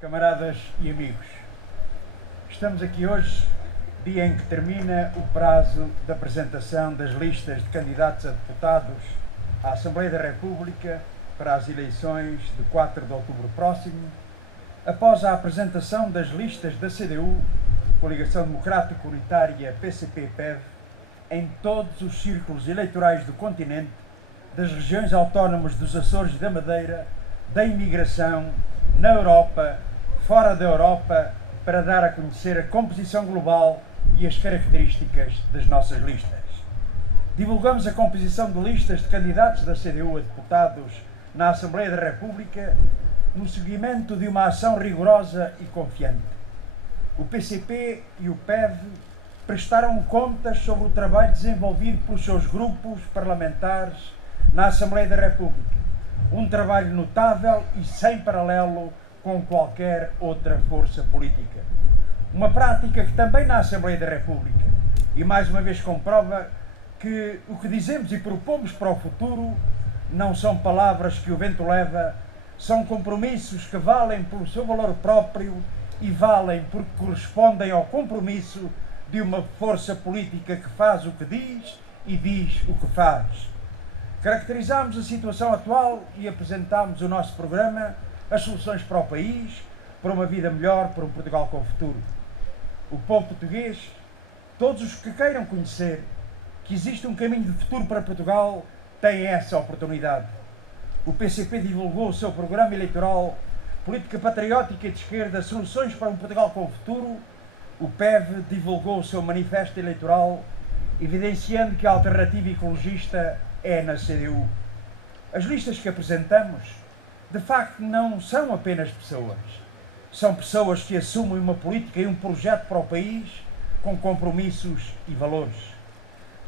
Camaradas e amigos, estamos aqui hoje, dia em que termina o prazo da apresentação das listas de candidatos a deputados à Assembleia da República para as eleições de 4 de outubro próximo, após a apresentação das listas da CDU, Coligação Democrática Unitária PCP-PEV, em todos os círculos eleitorais do continente, das regiões autónomas dos Açores e da Madeira, da imigração, na Europa, fora da Europa, para dar a conhecer a composição global e as características das nossas listas. Divulgamos a composição de listas de candidatos da CDU a deputados na Assembleia da República no seguimento de uma ação rigorosa e confiante. O PCP e o PEV prestaram contas sobre o trabalho desenvolvido pelos seus grupos parlamentares na Assembleia da República. Um trabalho notável e sem paralelo com qualquer outra força política. Uma prática que também na Assembleia da República, e mais uma vez comprova que o que dizemos e propomos para o futuro não são palavras que o vento leva, são compromissos que valem pelo seu valor próprio e valem porque correspondem ao compromisso de uma força política que faz o que diz e diz o que faz. Caracterizámos a situação atual e apresentámos o nosso programa, as soluções para o país, para uma vida melhor, para um Portugal com futuro. O povo português, todos os que queiram conhecer que existe um caminho de futuro para Portugal, têm essa oportunidade. O PCP divulgou o seu programa eleitoral, Política Patriótica de Esquerda, Soluções para um Portugal com futuro. O PEV divulgou o seu manifesto eleitoral, evidenciando que a alternativa ecologista é na CDU. As listas que apresentamos, de facto, não são apenas pessoas. São pessoas que assumem uma política e um projeto para o país com compromissos e valores.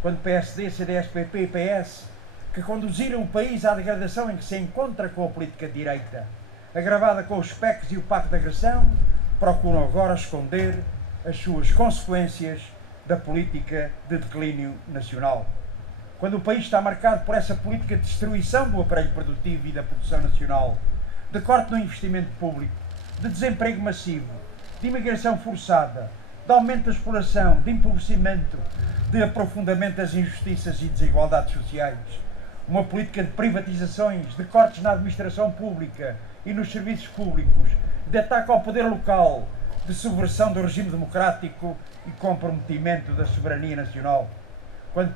Quando PSD, CDS, PP e PS, que conduziram o país à degradação em que se encontra com a política de direita, agravada com os PECs e o Pacto de Agressão, procuram agora esconder as suas consequências da política de declínio nacional. Quando o país está marcado por essa política de destruição do aparelho produtivo e da produção nacional, de corte no investimento público, de desemprego massivo, de imigração forçada, de aumento da exploração, de empobrecimento, de aprofundamento das injustiças e desigualdades sociais, uma política de privatizações, de cortes na administração pública e nos serviços públicos, de ataque ao poder local, de subversão do regime democrático e comprometimento da soberania nacional. Quando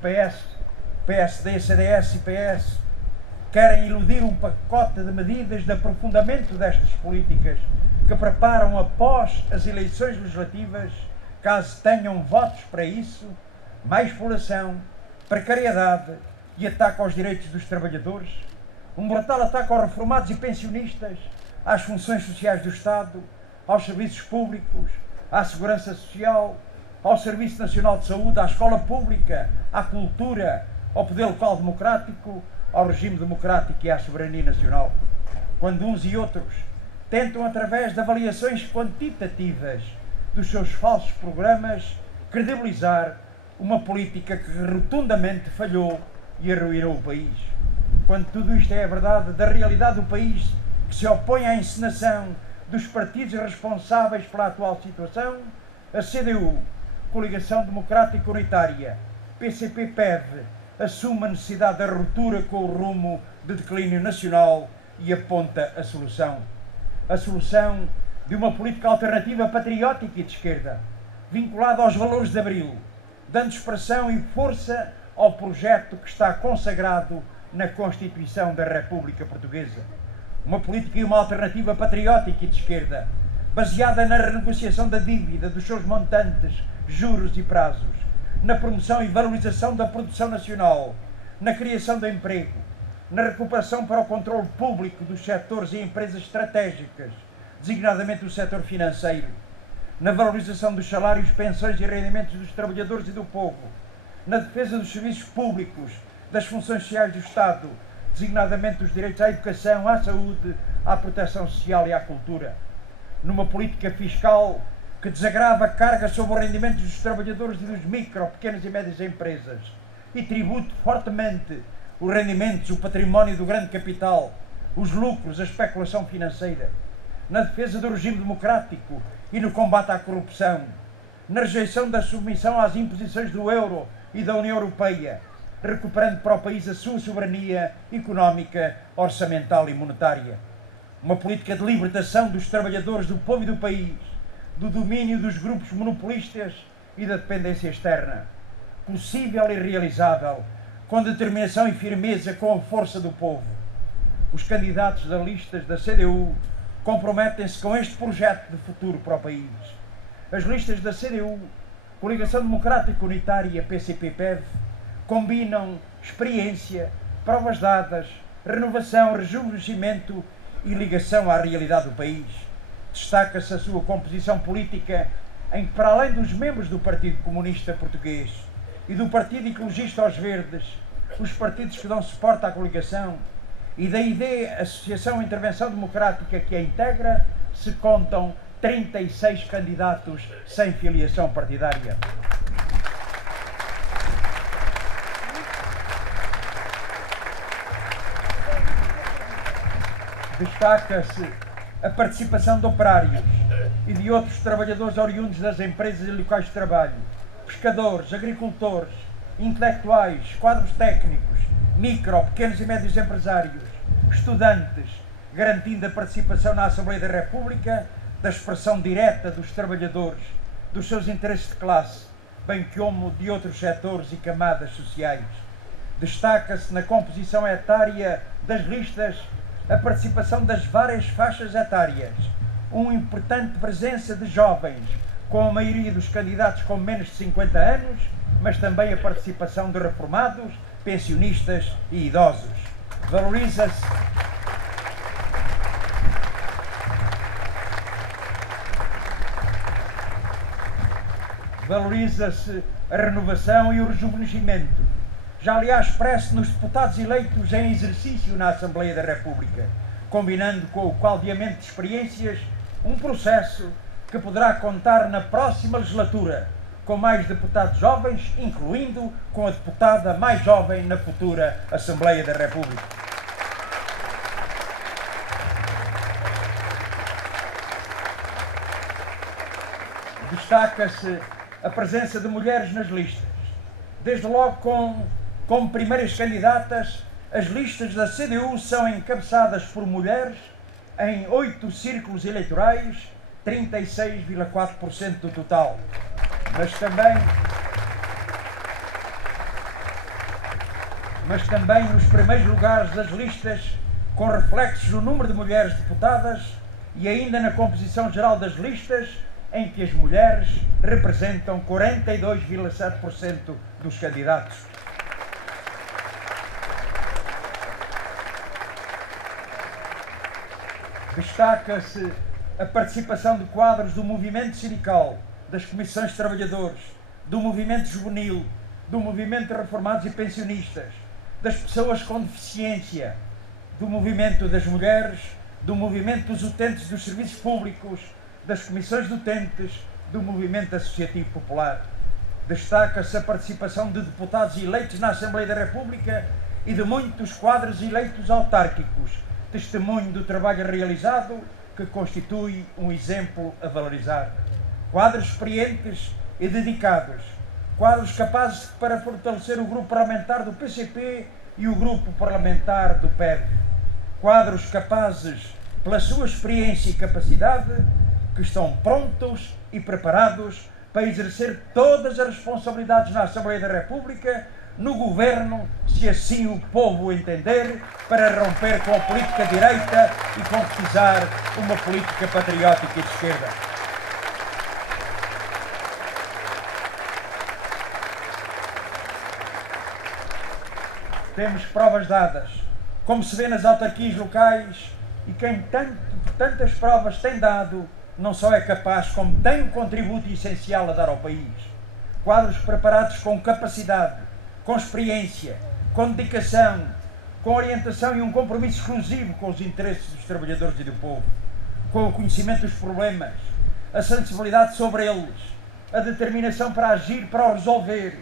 PSD, CDS e PS querem iludir um pacote de medidas de aprofundamento destas políticas que preparam após as eleições legislativas, caso tenham votos para isso, mais população, precariedade e ataque aos direitos dos trabalhadores, um brutal ataque aos reformados e pensionistas, às funções sociais do Estado, aos serviços públicos, à segurança social, ao Serviço Nacional de Saúde, à escola pública, à cultura, ao poder local democrático, ao regime democrático e à soberania nacional. Quando uns e outros tentam, através de avaliações quantitativas dos seus falsos programas, credibilizar uma política que rotundamente falhou e arruinou o país. Quando tudo isto é a verdade da realidade do país, que se opõe à encenação dos partidos responsáveis pela atual situação, a CDU, Coligação Democrática Unitária, PCP-PEV, assume a necessidade da ruptura com o rumo de declínio nacional e aponta a solução. A solução de uma política alternativa patriótica e de esquerda, vinculada aos valores de Abril, dando expressão e força ao projeto que está consagrado na Constituição da República Portuguesa. Uma política e uma alternativa patriótica e de esquerda, baseada na renegociação da dívida, dos seus montantes, juros e prazos, na promoção e valorização da produção nacional, na criação de emprego, na recuperação para o controle público dos setores e empresas estratégicas, designadamente o setor financeiro, na valorização dos salários, pensões e rendimentos dos trabalhadores e do povo, na defesa dos serviços públicos, das funções sociais do Estado, designadamente dos direitos à educação, à saúde, à proteção social e à cultura, numa política fiscal que desagrava a carga sobre os rendimentos dos trabalhadores e dos micro, pequenas e médias empresas e tribute fortemente os rendimentos, o património do grande capital, os lucros, a especulação financeira, na defesa do regime democrático e no combate à corrupção, na rejeição da submissão às imposições do euro e da União Europeia, recuperando para o país a sua soberania económica, orçamental e monetária. Uma política de libertação dos trabalhadores, do povo e do país, do domínio dos grupos monopolistas e da dependência externa. Possível e realizável, com determinação e firmeza, com a força do povo. Os candidatos das listas da CDU comprometem-se com este projeto de futuro para o país. As listas da CDU, Coligação Democrática Unitária, PCP-PEV, combinam experiência, provas dadas, renovação, rejuvenescimento e ligação à realidade do país. Destaca-se a sua composição política em que, para além dos membros do Partido Comunista Português e do Partido Ecologista aos Verdes, os partidos que dão suporte à coligação, e da IDE, Associação Intervenção Democrática, que a integra, se contam 36 candidatos sem filiação partidária. Destaca-se a participação de operários e de outros trabalhadores oriundos das empresas e locais de trabalho, pescadores, agricultores, intelectuais, quadros técnicos, micro, pequenos e médios empresários, estudantes, garantindo a participação na Assembleia da República da expressão direta dos trabalhadores, dos seus interesses de classe, bem como de outros setores e camadas sociais. Destaca-se na composição etária das listas a participação das várias faixas etárias, uma importante presença de jovens, com a maioria dos candidatos com menos de 50 anos, mas também a participação de reformados, pensionistas e idosos. Valoriza-se a renovação e o rejuvenescimento, já aliás expresso nos deputados eleitos em exercício na Assembleia da República, combinando com o caldeamento de experiências, um processo que poderá contar na próxima legislatura com mais deputados jovens, incluindo com a deputada mais jovem na futura Assembleia da República. Destaca-se a presença de mulheres nas listas, desde logo como primeiras candidatas. As listas da CDU são encabeçadas por mulheres em 8 círculos eleitorais, 36,4% do total. Mas também nos primeiros lugares das listas, com reflexos no número de mulheres deputadas e ainda na composição geral das listas, em que as mulheres representam 42,7% dos candidatos. Destaca-se a participação de quadros do movimento sindical, das comissões de trabalhadores, do movimento juvenil, do movimento de reformados e pensionistas, das pessoas com deficiência, do movimento das mulheres, do movimento dos utentes dos serviços públicos, das comissões de utentes, do movimento associativo popular. Destaca-se a participação de deputados eleitos na Assembleia da República e de muitos quadros eleitos autárquicos, testemunho do trabalho realizado que constitui um exemplo a valorizar. Quadros experientes e dedicados, quadros capazes para fortalecer o grupo parlamentar do PCP e o grupo parlamentar do PEV. Quadros capazes, pela sua experiência e capacidade, que estão prontos e preparados para exercer todas as responsabilidades na Assembleia da República, no governo, se assim o povo entender, para romper com a política direita e concretizar uma política patriótica e de esquerda. Temos provas dadas, como se vê nas autarquias locais, e quem tantas provas tem dado, não só é capaz, como tem um contributo essencial a dar ao país. Quadros preparados com capacidade, com experiência, com dedicação, com orientação e um compromisso exclusivo com os interesses dos trabalhadores e do povo, com o conhecimento dos problemas, a sensibilidade sobre eles, a determinação para agir, para o resolver,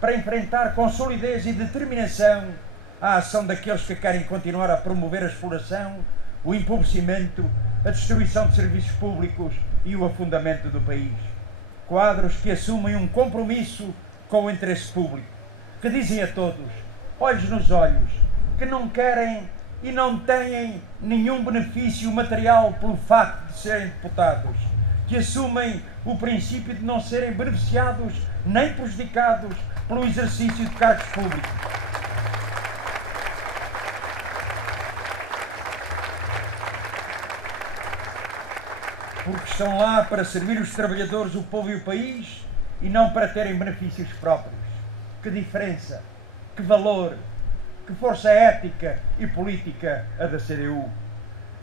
para enfrentar com solidez e determinação a ação daqueles que querem continuar a promover a exploração, o empobrecimento, a destruição de serviços públicos e o afundamento do país. Quadros que assumem um compromisso com o interesse público, que dizem a todos, olhos nos olhos, que não querem e não têm nenhum benefício material pelo facto de serem deputados, que assumem o princípio de não serem beneficiados nem prejudicados pelo exercício de cargos públicos. Porque estão lá para servir os trabalhadores, o povo e o país e não para terem benefícios próprios. Que diferença, que valor, que força ética e política a da CDU.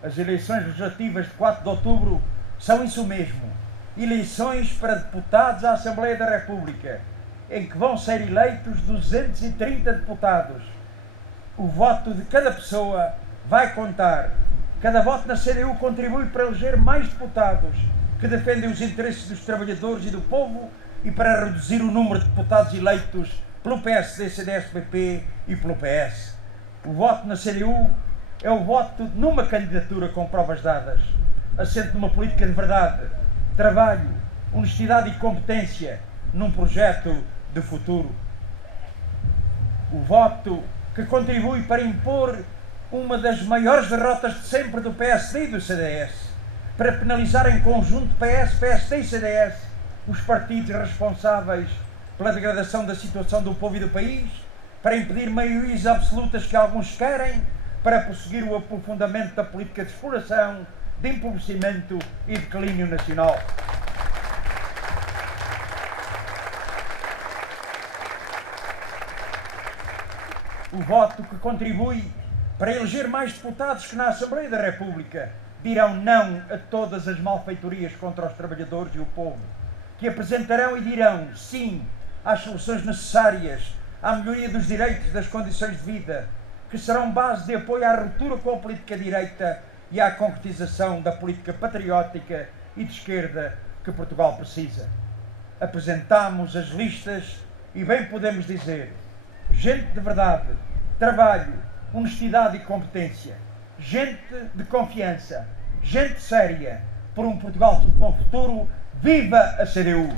As eleições legislativas de 4 de outubro são isso mesmo, eleições para deputados à Assembleia da República, em que vão ser eleitos 230 deputados. O voto de cada pessoa vai contar. Cada voto na CDU contribui para eleger mais deputados que defendem os interesses dos trabalhadores e do povo e para reduzir o número de deputados eleitos pelo PSD, CDS, PP e pelo PS. O voto na CDU é o voto numa candidatura com provas dadas, assente numa política de verdade, trabalho, honestidade e competência num projeto de futuro. O voto que contribui para impor uma das maiores derrotas de sempre do PSD e do CDS, para penalizar em conjunto PS, PSD e CDS, os partidos responsáveis pela degradação da situação do povo e do país, para impedir maiorias absolutas que alguns querem, para prosseguir o aprofundamento da política de exploração, de empobrecimento e declínio nacional. O voto que contribui para eleger mais deputados que na Assembleia da República dirão não a todas as malfeitorias contra os trabalhadores e o povo, que apresentarão e dirão sim às soluções necessárias à melhoria dos direitos e das condições de vida, que serão base de apoio à ruptura com a política direita e à concretização da política patriótica e de esquerda que Portugal precisa. Apresentamos as listas e bem podemos dizer: gente de verdade, trabalho, honestidade e competência, gente de confiança, gente séria, por um Portugal com futuro. Viva a CDU!